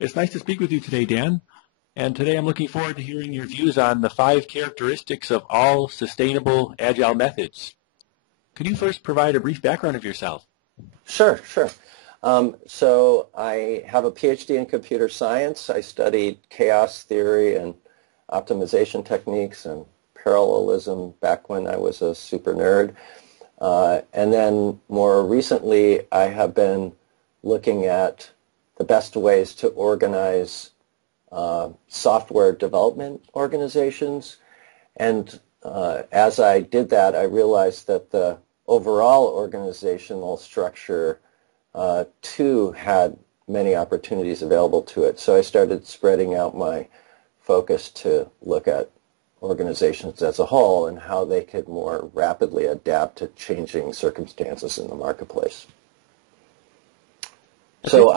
It's nice to speak with you today, Dan. And today I'm looking forward to hearing your views on the 5 characteristics of all sustainable Agile methods. Could you first provide a brief background of yourself? Sure. So I have a Ph.D. in computer science. I studied chaos theory and optimization techniques and parallelism back when I was a super nerd. And then more recently, I have been looking at the best ways to organize software development organizations. And as I did that, I realized that the overall organizational structure too had many opportunities available to it. So I started spreading out my focus to look at organizations as a whole and how they could more rapidly adapt to changing circumstances in the marketplace. So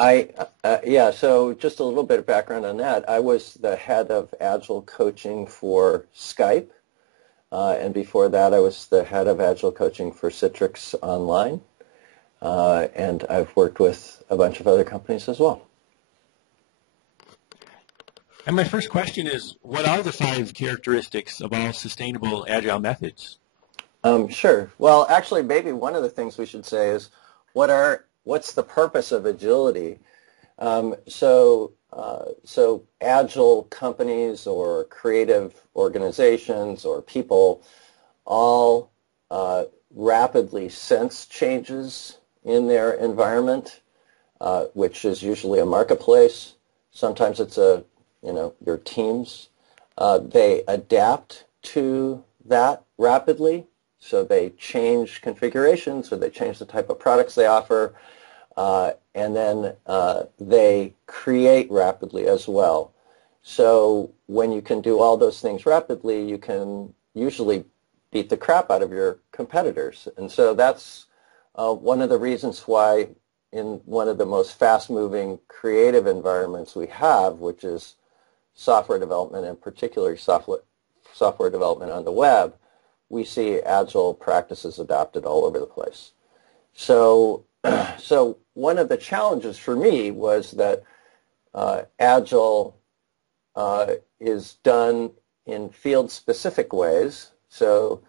so just a little bit of background on that. I was the head of Agile coaching for Skype, and before that I was the head of Agile coaching for Citrix Online, and I've worked with a bunch of other companies as well. And my first question is, what are the 5 characteristics of all sustainable Agile methods? Sure. Well, actually, maybe one of the things we should say is, what's the purpose of agility? So Agile companies or creative organizations or people all rapidly sense changes in their environment, which is usually a marketplace. Sometimes it's your teams. They adapt to that rapidly, so they change configurations or they change the type of products they offer, and then they create rapidly as well. So when you can do all those things rapidly, you can usually beat the crap out of your competitors. And so that's one of the reasons why in one of the most fast-moving creative environments we have, which is software development, and particularly software development on the web, we see Agile practices adopted all over the place. So one of the challenges for me was that Agile is done in field-specific ways. So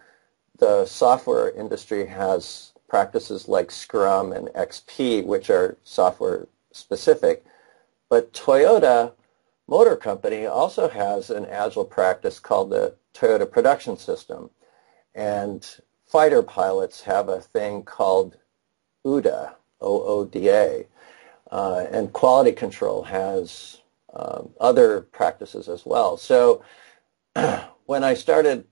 the software industry has practices like Scrum and XP, which are software-specific, but Toyota Motor Company also has an Agile practice called the Toyota Production System. And fighter pilots have a thing called OODA, O-O-D-A. And quality control has other practices as well. So when I started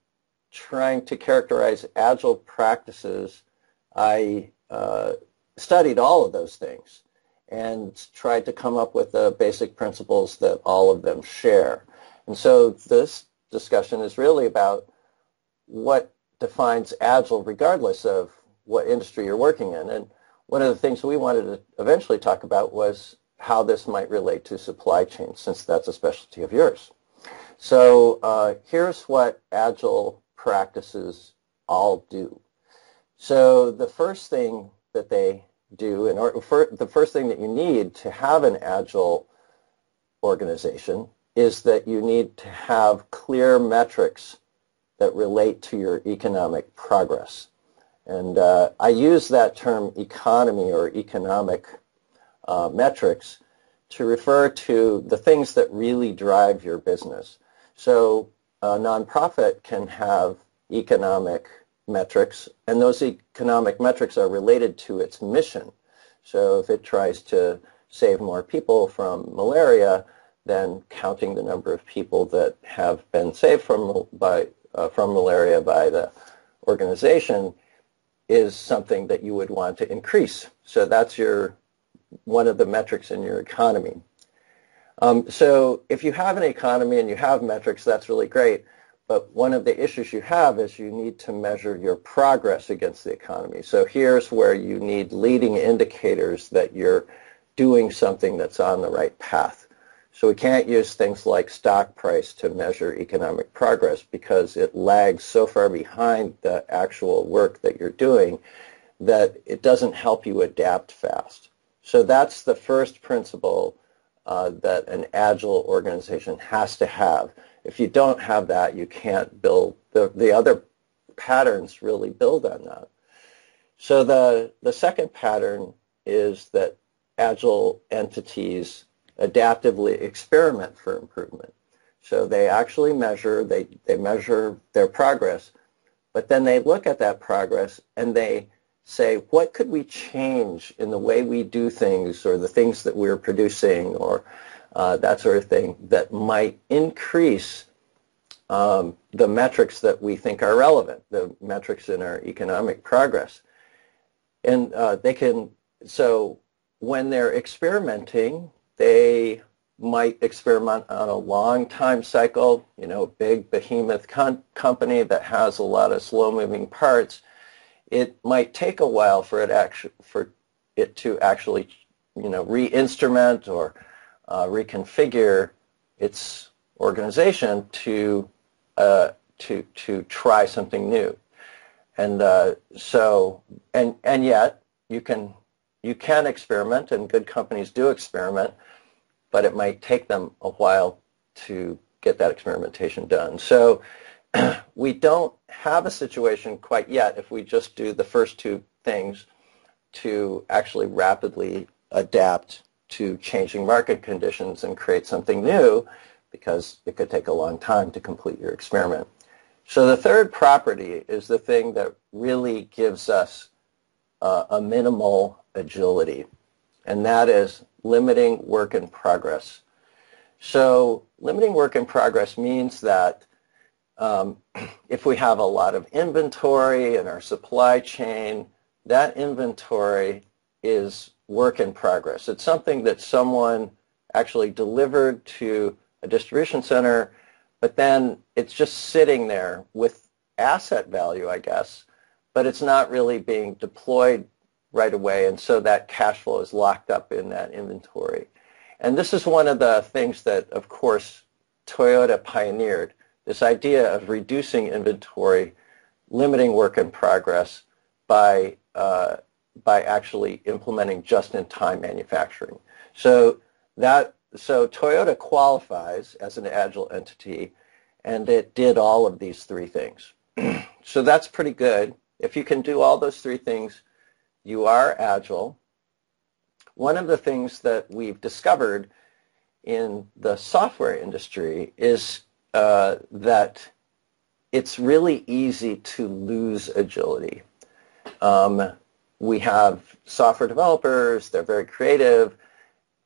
trying to characterize Agile practices, I studied all of those things and tried to come up with the basic principles that all of them share. And so this discussion is really about what defines Agile regardless of what industry you're working in. And one of the things we wanted to eventually talk about was how this might relate to supply chain, since that's a specialty of yours. So here's what Agile practices all do. So the first thing that they do, the first thing that you need to have an Agile organization is that you need to have clear metrics that relate to your economic progress. And I use that term economy or economic metrics to refer to the things that really drive your business. So a nonprofit can have economic metrics, and those economic metrics are related to its mission. So if it tries to save more people from malaria, then counting the number of people that have been saved from malaria by the organization is something that you would want to increase. So that's one of the metrics in your economy. So if you have an economy and you have metrics, that's really great. But one of the issues you have is you need to measure your progress against the economy. So here's where you need leading indicators that you're doing something that's on the right path. So we can't use things like stock price to measure economic progress because it lags so far behind the actual work that you're doing that it doesn't help you adapt fast. So that's the first principle that an Agile organization has to have. If you don't have that, you can't build, the other patterns really build on that. So the second pattern is that Agile entities adaptively experiment for improvement. So they actually measure, they measure their progress, but then they look at that progress and they say, what could we change in the way we do things or the things that we're producing or that sort of thing that might increase the metrics that we think are relevant, the metrics in our economic progress. And they can, so when they're experimenting, they might experiment on a long time cycle, you know, big behemoth company that has a lot of slow moving parts. It might take a while for it to actually, you know, re-instrument or reconfigure its organization to try something new. And and yet you can experiment, and good companies do experiment, but it might take them a while to get that experimentation done. So we don't have a situation quite yet, if we just do the first two things, to actually rapidly adapt to changing market conditions and create something new, because it could take a long time to complete your experiment. So the third property is the thing that really gives us a minimal agility, and that is limiting work in progress. So limiting work in progress means that if we have a lot of inventory in our supply chain, that inventory is work in progress. It's something that someone actually delivered to a distribution center, but then it's just sitting there with asset value, I guess, but it's not really being deployed right away, and so that cash flow is locked up in that inventory. And this is one of the things that, of course, Toyota pioneered, this idea of reducing inventory, limiting work in progress by actually implementing just-in-time manufacturing. So Toyota qualifies as an Agile entity, and it did all of these three things. So that's pretty good. If you can do all those three things, you are Agile. One of the things that we've discovered in the software industry is that it's really easy to lose agility. We have software developers, they're very creative,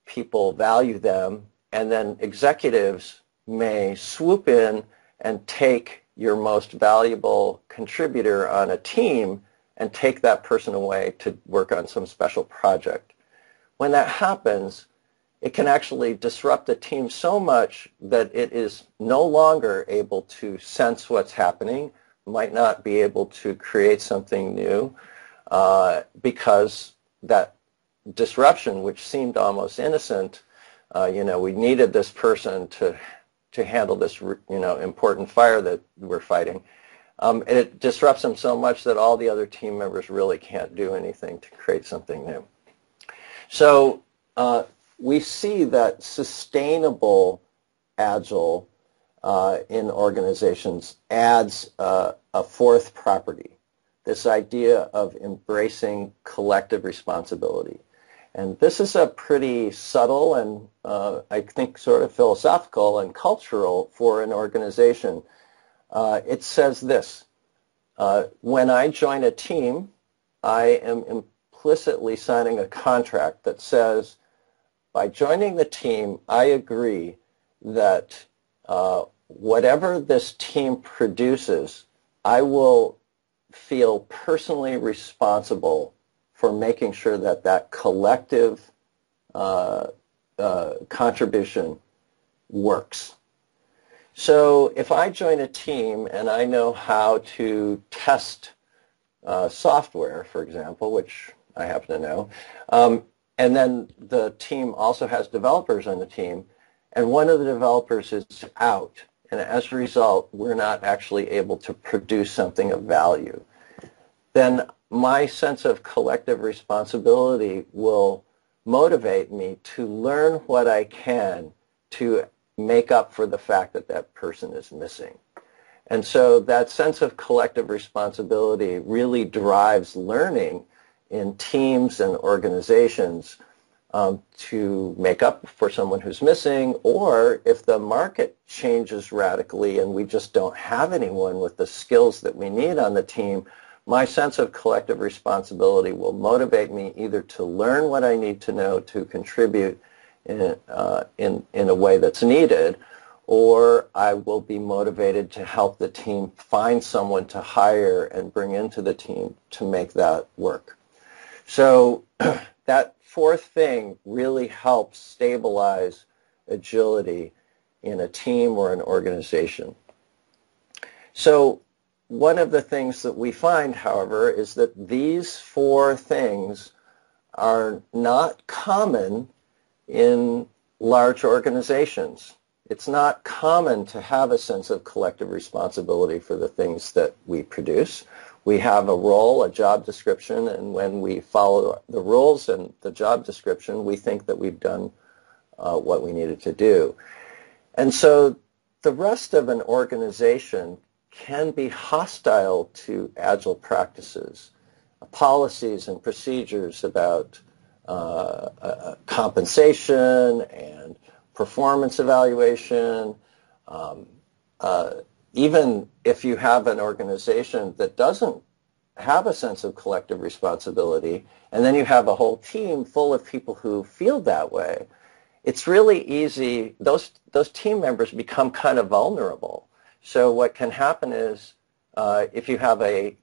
people value them, and then executives may swoop in and take your most valuable contributor on a team and take that person away to work on some special project. When that happens, it can actually disrupt a team so much that it is no longer able to sense what's happening, might not be able to create something new, because that disruption, which seemed almost innocent, you know, we needed this person to handle this, you know, important fire that we're fighting. It disrupts them so much that all the other team members really can't do anything to create something new. So we see that sustainable Agile in organizations adds a fourth property, this idea of embracing collective responsibility. And this is a pretty subtle and I think sort of philosophical and cultural for an organization. It says this, when I join a team, I am implicitly signing a contract that says, by joining the team, I agree that whatever this team produces, I will feel personally responsible for making sure that that collective contribution works. So if I join a team and I know how to test software, for example, which I happen to know, and then the team also has developers on the team, and one of the developers is out, and as a result, we're not actually able to produce something of value, then my sense of collective responsibility will motivate me to learn what I can to make up for the fact that that person is missing. And so that sense of collective responsibility really drives learning in teams and organizations to make up for someone who's missing, or if the market changes radically and we just don't have anyone with the skills that we need on the team, my sense of collective responsibility will motivate me either to learn what I need to know to contribute in a way that's needed, or I will be motivated to help the team find someone to hire and bring into the team to make that work. So that fourth thing really helps stabilize agility in a team or an organization. So one of the things that we find, however, is that these four things are not common in large organizations. It's not common to have a sense of collective responsibility for the things that we produce. We have a role, a job description, and when we follow the rules and the job description, we think that we've done what we needed to do. And so the rest of an organization can be hostile to Agile practices, policies and procedures about compensation and performance evaluation. Even if you have an organization that doesn't have a sense of collective responsibility, and then you have a whole team full of people who feel that way, it's really easy. Those team members become kind of vulnerable. So what can happen is if you have a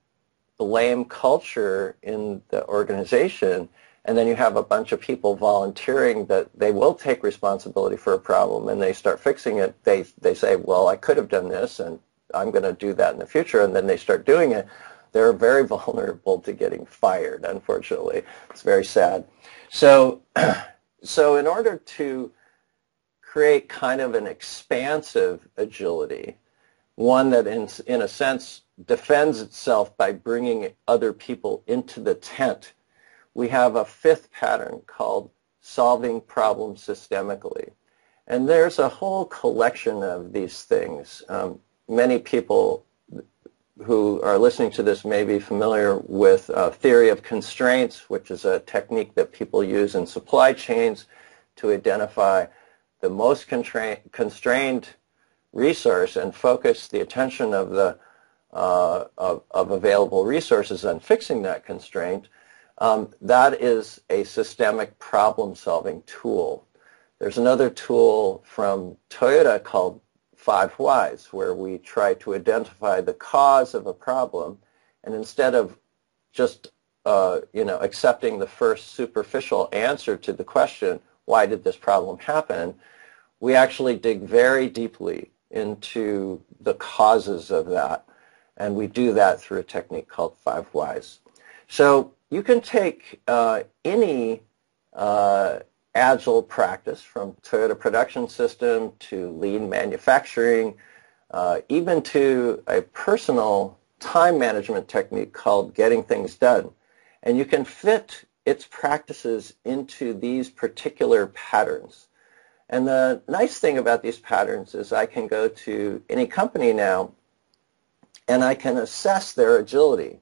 blame culture in the organization, and then you have a bunch of people volunteering that they will take responsibility for a problem and they start fixing it, they say, well, I could have done this and I'm going to do that in the future, and then they start doing it, they're very vulnerable to getting fired, unfortunately. It's very sad. So in order to create kind of an expansive agility, one that in a sense defends itself by bringing other people into the tent, we have a fifth pattern called solving problems systemically. And there's a whole collection of these things. Many people who are listening to this may be familiar with theory of constraints, which is a technique that people use in supply chains to identify the most constrained resource and focus the attention of the of available resources on fixing that constraint. That is a systemic problem-solving tool. There's another tool from Toyota called 5 Whys, where we try to identify the cause of a problem, and instead of just accepting the first superficial answer to the question, why did this problem happen, we actually dig very deeply into the causes of that, and we do that through a technique called 5 Whys. So you can take any Agile practice, from Toyota Production System to lean manufacturing, even to a personal time management technique called getting things done. And you can fit its practices into these particular patterns. And the nice thing about these patterns is I can go to any company now and I can assess their agility.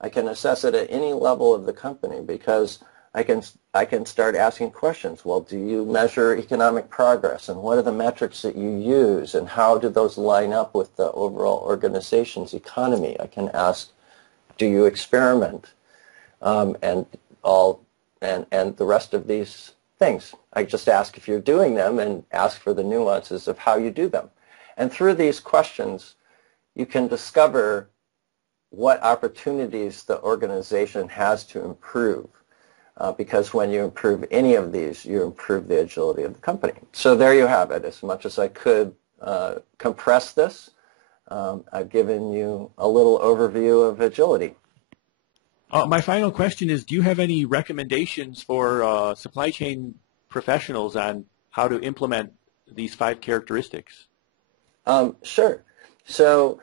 I can assess it at any level of the company because I can start asking questions. Well, do you measure economic progress, and what are the metrics that you use, and how do those line up with the overall organization's economy? I can ask, do you experiment, and the rest of these things. I just ask if you're doing them and ask for the nuances of how you do them. And through these questions, you can discover what opportunities the organization has to improve. Because when you improve any of these, you improve the agility of the company. So there you have it. As much as I could compress this, I've given you a little overview of agility. My final question is, do you have any recommendations for supply chain professionals on how to implement these 5 characteristics? Sure. So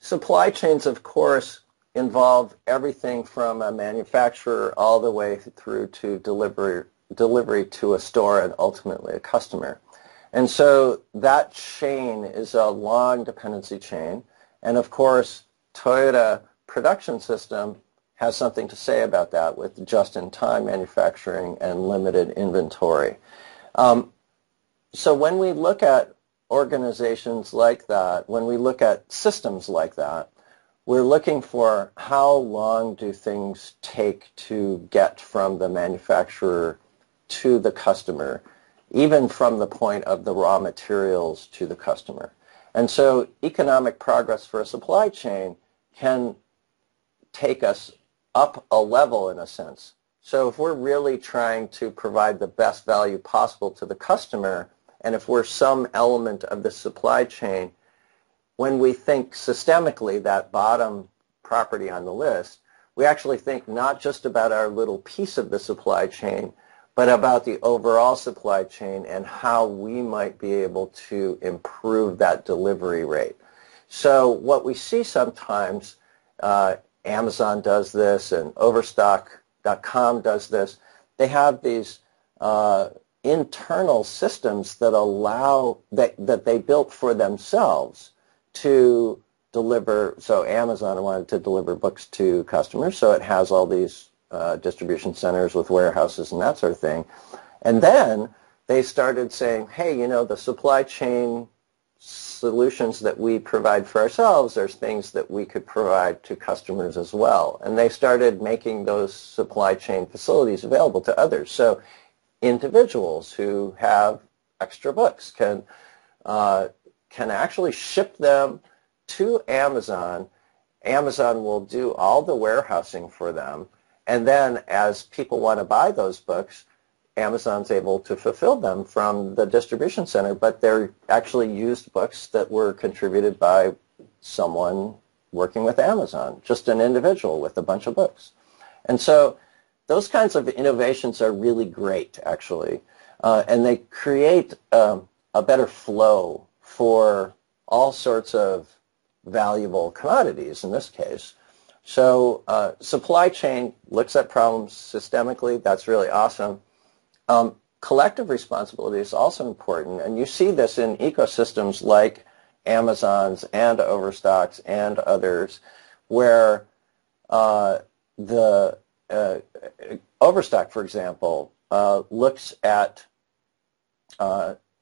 supply chains, of course, involve everything from a manufacturer all the way through to delivery to a store and ultimately a customer. And so that chain is a long dependency chain. And of course, Toyota production system has something to say about that with just-in-time manufacturing and limited inventory. So when we look at organizations like that, when we look at systems like that, we're looking for how long do things take to get from the manufacturer to the customer, even from the point of the raw materials to the customer. And so economic progress for a supply chain can take us up a level in a sense. So if we're really trying to provide the best value possible to the customer, and if we're some element of the supply chain, when we think systemically, that bottom property on the list, we actually think not just about our little piece of the supply chain, but about the overall supply chain and how we might be able to improve that delivery rate. So what we see sometimes, Amazon does this and Overstock.com does this, they have these internal systems that allow, that they built for themselves to deliver. So Amazon wanted to deliver books to customers, so it has all these distribution centers with warehouses and that sort of thing. And then they started saying, hey, you know, the supply chain solutions that we provide for ourselves, there's things that we could provide to customers as well. And they started making those supply chain facilities available to others. So individuals who have extra books can actually ship them to Amazon. Amazon will do all the warehousing for them. And then as people want to buy those books, Amazon's able to fulfill them from the distribution center, but they're actually used books that were contributed by someone working with Amazon, just an individual with a bunch of books. And so those kinds of innovations are really great, actually, and they create a better flow for all sorts of valuable commodities in this case. So supply chain looks at problems systemically. That's really awesome. Collective responsibility is also important, and you see this in ecosystems like Amazon's and Overstock's and others, where the Overstock, for example, looks at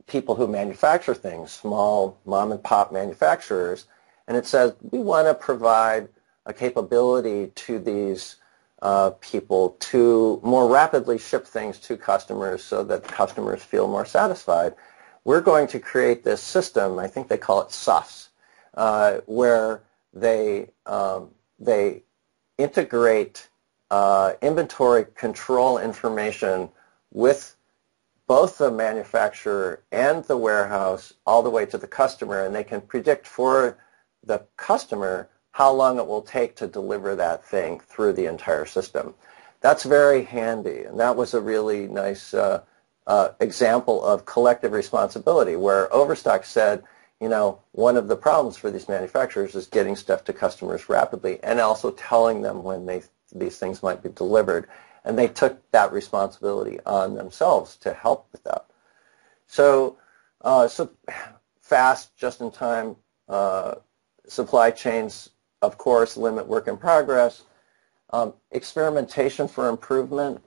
people who manufacture things, small mom-and-pop manufacturers, and it says, we want to provide a capability to these people to more rapidly ship things to customers so that customers feel more satisfied. We're going to create this system, I think they call it SOFs, where they integrate inventory control information with both the manufacturer and the warehouse all the way to the customer, and they can predict for the customer how long it will take to deliver that thing through the entire system. That's very handy, and that was a really nice example of collective responsibility, where Overstock said, you know, one of the problems for these manufacturers is getting stuff to customers rapidly and also telling them when these things might be delivered. And they took that responsibility on themselves to help with that. So, fast, just-in-time supply chains, of course, limit work in progress. Experimentation for improvement,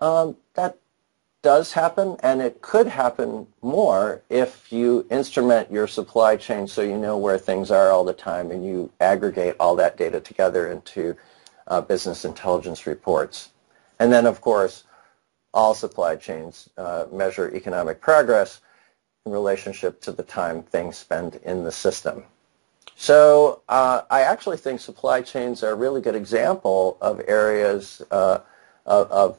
that does happen, and it could happen more if you instrument your supply chain so you know where things are all the time and you aggregate all that data together into business intelligence reports. And then, of course, all supply chains measure economic progress in relationship to the time things spend in the system. So I actually think supply chains are a really good example of areas of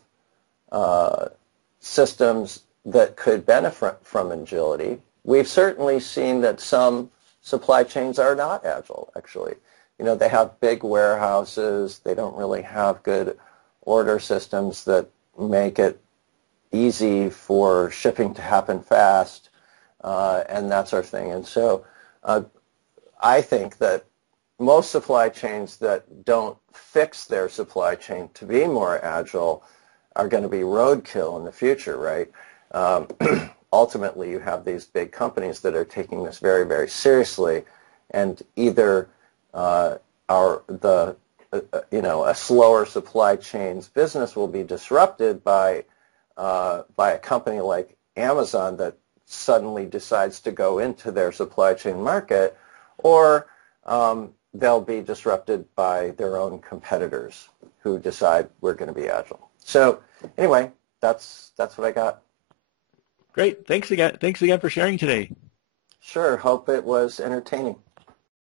systems that could benefit from agility. We've certainly seen that some supply chains are not agile, actually. You know, they have big warehouses. They don't really have good order systems that make it easy for shipping to happen fast and that sort of thing. And so I think that most supply chains that don't fix their supply chain to be more agile are going to be roadkill in the future, right? Ultimately, you have these big companies that are taking this very, very seriously, and either a slower supply chain's business will be disrupted by a company like Amazon that suddenly decides to go into their supply chain market, or they'll be disrupted by their own competitors who decide we're going to be agile. So anyway, that's what I got. Great. Thanks again. Thanks again for sharing today. Sure. Hope it was entertaining.